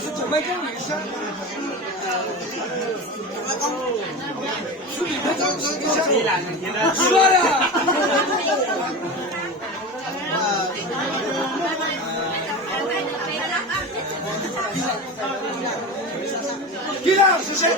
是准备跟女生。是你们这说了。月亮是谁？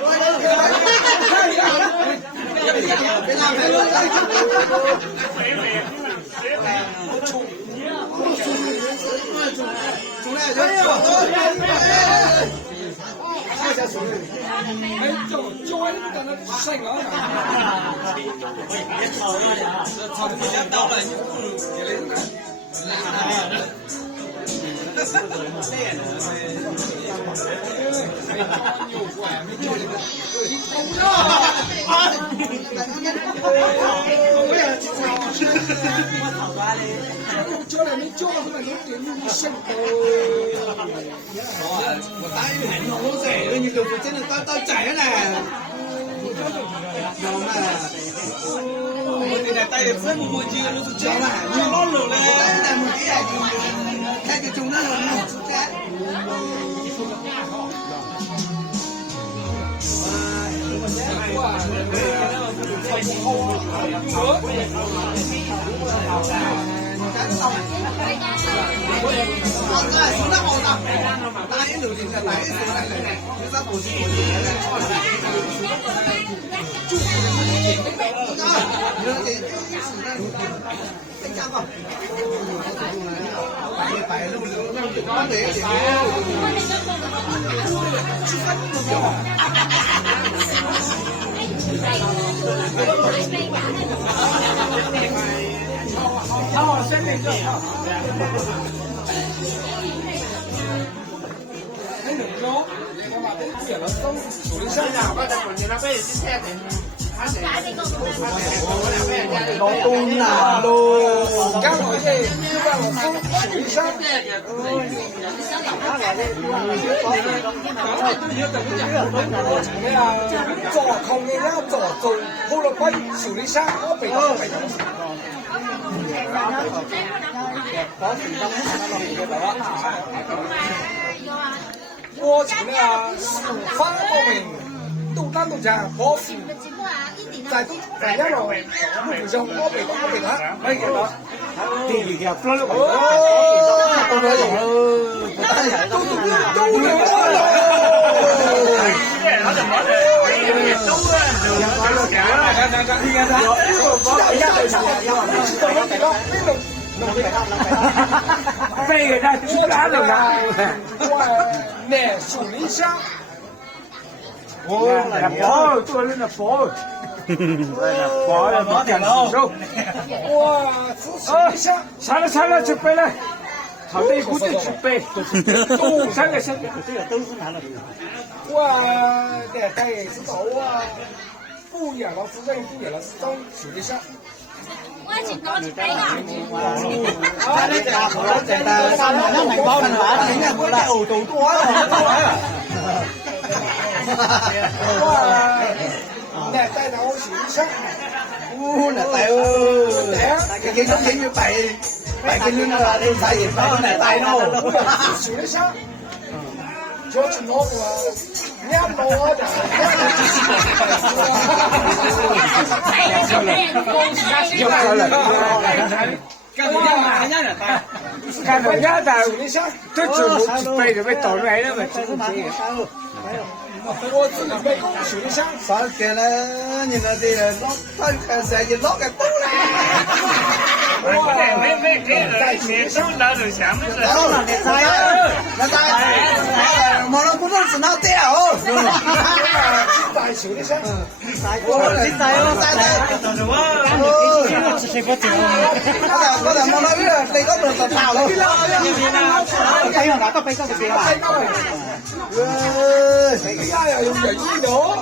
教练没教出来，有点你想我打一盘我这你就是真的到这来，知道吗？我这来打一次我几个都是教嘛，你老路嘞，那么厉害就开个中那种你自己。好，先那个。老东南喽，刚好这就在我手水上。左控嘅啦，左做好落去手里上，我俾到俾到。我前面啊，方方面都单独讲我。在都在那种路上，我俾他，可以了。第二條都飞给他出来了那手里香。哦，做人的佛。佛要拿点手。哇，手香。上了，准备了。好内裤就准备。都三个，这个都是男的。哇，这也是走啊。不演了，主任不演了，是张手里香。我前攞住俾啊！你哋阿婆淨係三萬蚊零包零話，點解會嚟澳度多啊？哇！你帶到我手里香，嗱帶喎，幾種影要擺個圈啊！你睇完包嚟帶咯，手里香，就是攞個兩包的。干人家的，你想，这只能背着被倒来了嘛，这是哪里？我自己背手里香。啥给了？你那的老他看谁就老个懂了。没给人接手那就像不是。那咋？毛龙不能是那对哦。在手里香。我现在哦，是谁给我我在毛龙边背个都大了。还有哪个背个不行啊？呀呀，有人意的哦！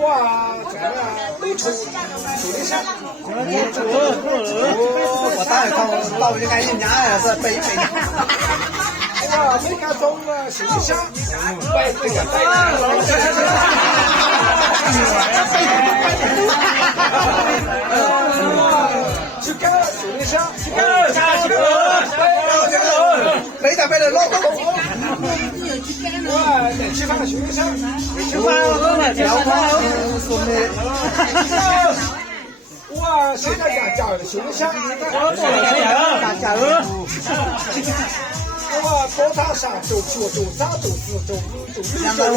哇，这个没出手里香。我当然看到就看人家是背。哇，没看中啊，手里香，背这个背。去干手里香，去干。俾就俾你攞到。哇，得吃饭的学生，吃饭了，聊饭说的。哇，现在家教的学生，加油！哇，多大上走出走三走四走五走六走六，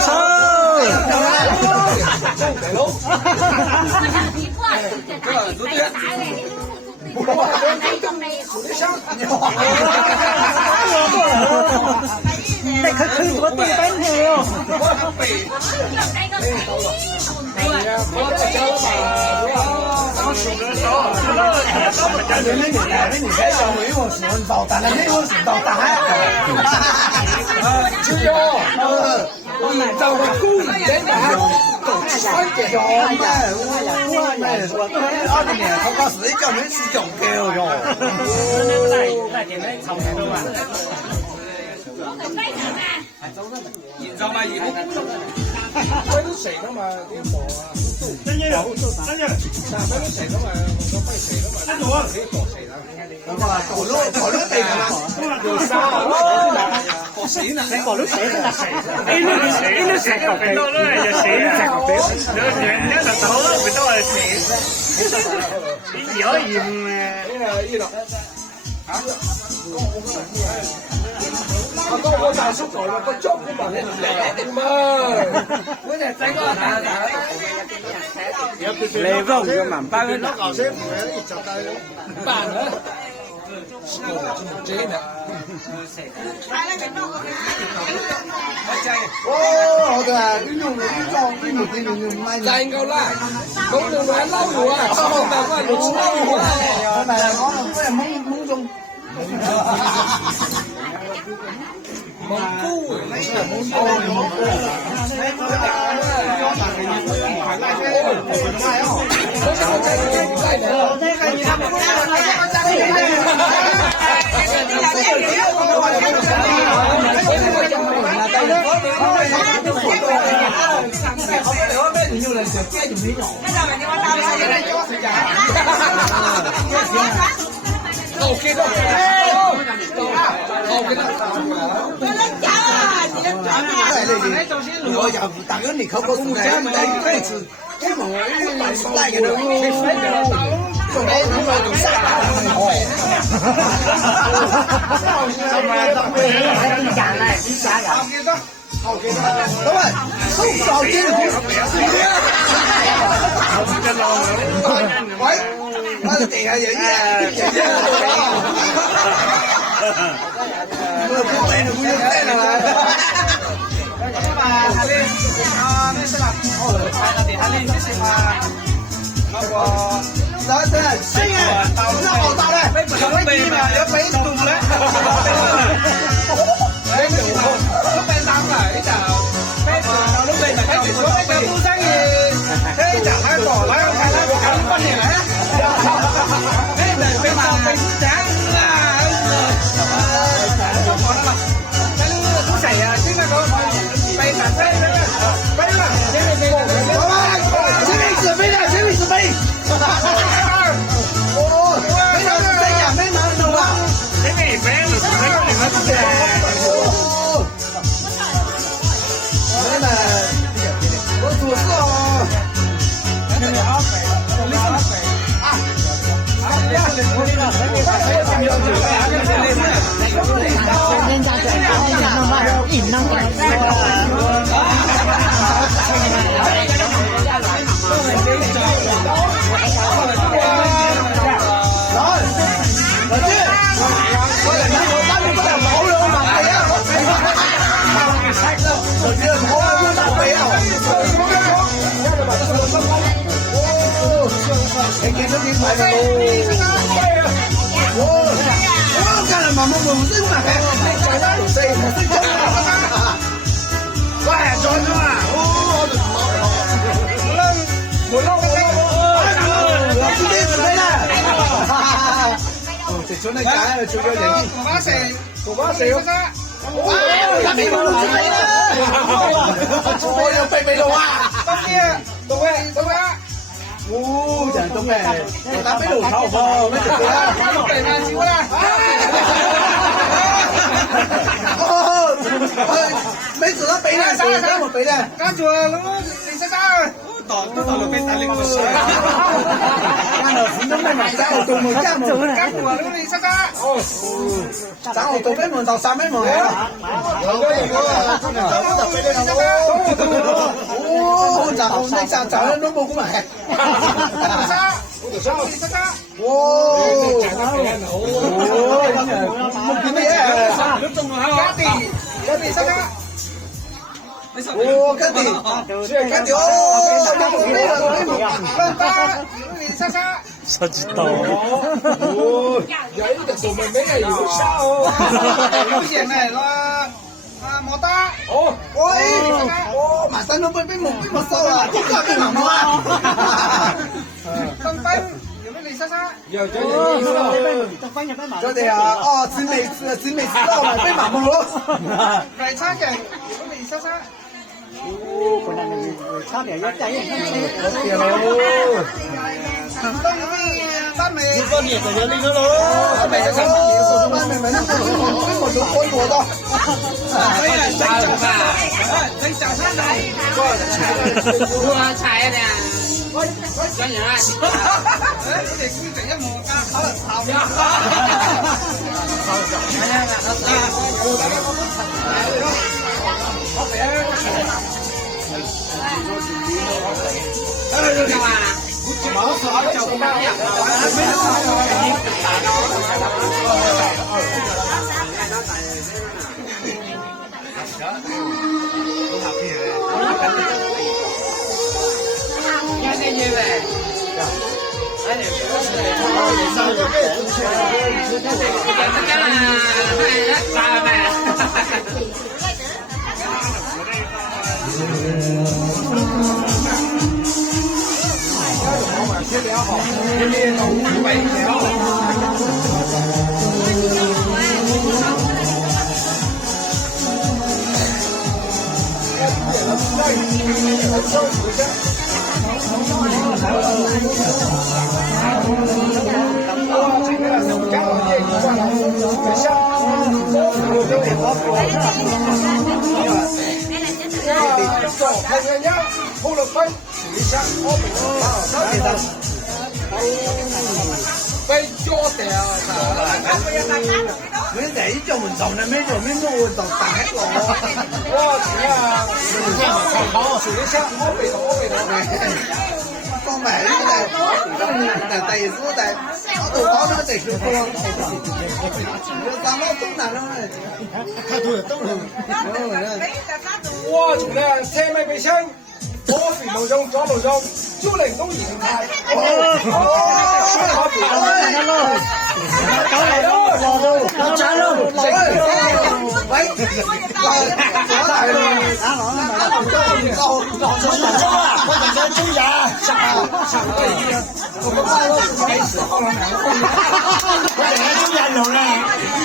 走对喽。哇，学生，你佢我對班朋友。哎呀，我在教嘛，你睇上每個時運導彈啊，呢個時導彈只有宇宙的孤兒仔啊，都穿嘅有咩？我20年頭嗰時叫你是用嘅喎。你知道嗎？以後嗰啲蛇啊嘛，啲毛啊，真嘅，真嘅，但係嗰啲蛇啊嘛，我不係蛇啊嘛，真做啊，啲國蛇啦。咁啊，頭都地㗎嘛，有沙哦，學死啦！你講到死真係死，呢啲蛇個鼻多咧就死啊，有人一就走啦，鼻多係死，你有鹽嘅，我大叔講啦，個裝嘅問題嚟定嘛？我哋整個大你不用慢班嘅，搞些一直在辦啊，真的。我哋係呢種買賺夠啦，咁就玩撈魚啊，收大關就撈魚啊，係咪啊？我係懵中。蒙古OK 的，我又大家你口口聲聲每次希望我帶嘅都做咩咁啊？做啥啊？好嘅，各位，收手機。喂，我哋係爺爺，做咩解？做咗人做把蛇，哇！你冇睇啦，我又避到啊！得啲啊，到咩？哦，人到咩？我打俾路頭噃，咩做啊？打落嚟啊，照啦！ mấy tụi nó bị này, tụi nó một bị này. Cá chùa nó đi xa xa. Ăn rồi cũng đúng mấy mà sao tụi mình chắc một Cá chùa nó đi xa xa. sao tụi mấy mình tàu sao mấy mình hả? Ô, chả không thấy sao chả nó mua cũng mày. Xa. Đi xa xa. Ô, một cái gì á? Cá tì xa xa. Ô, cái gì? Cái gì? Ô, nó một cái rồi. Vâng ta. Đi xa xa. 谁知道？ Vậy thì tụi mình mấy ngày hiểu sao? Cái chuyện này là mò ta. Ôi, ô, mà sao nó biết một sao là chắc là cái mỏng hoa. Tân tân. Giờ mới đi xa xa. Giờ cho những gì sao? Cho thì xin mày sao mà biết mỏng luôn. Vậy xa kìa. Giờ mới đi xa xa. Tân đi ban mày. Con nhỉ phải nhớ đi nữa luôn. Mày sẽ sao? Ban mày nó không một đứa con của đâu. Đây là chào mà. Đây chào sát này. Mua trái nè. Cho nhớ à. Đấy, để cứ chạy ra mò ca. Thảo nha. Không được phân. Bây cho tiền. Mấy để cho mình dòng này mấy rồi mấy mua dòng tặng hết rồi. Wow, chỉ là xử lý xe ô bị đổ. Con mẹ cái này là tay xuống tay tụi nó tay xuống con tao nó tốt nào đó này thay đổi tốt rồi Wow, chủ đề xe máy vệ sinh. Có phỉ nội dung, có nội dung. Du lịch công nghiệp này. nó trả luôn vậy có lại rồi câu chú già chú già luôn nè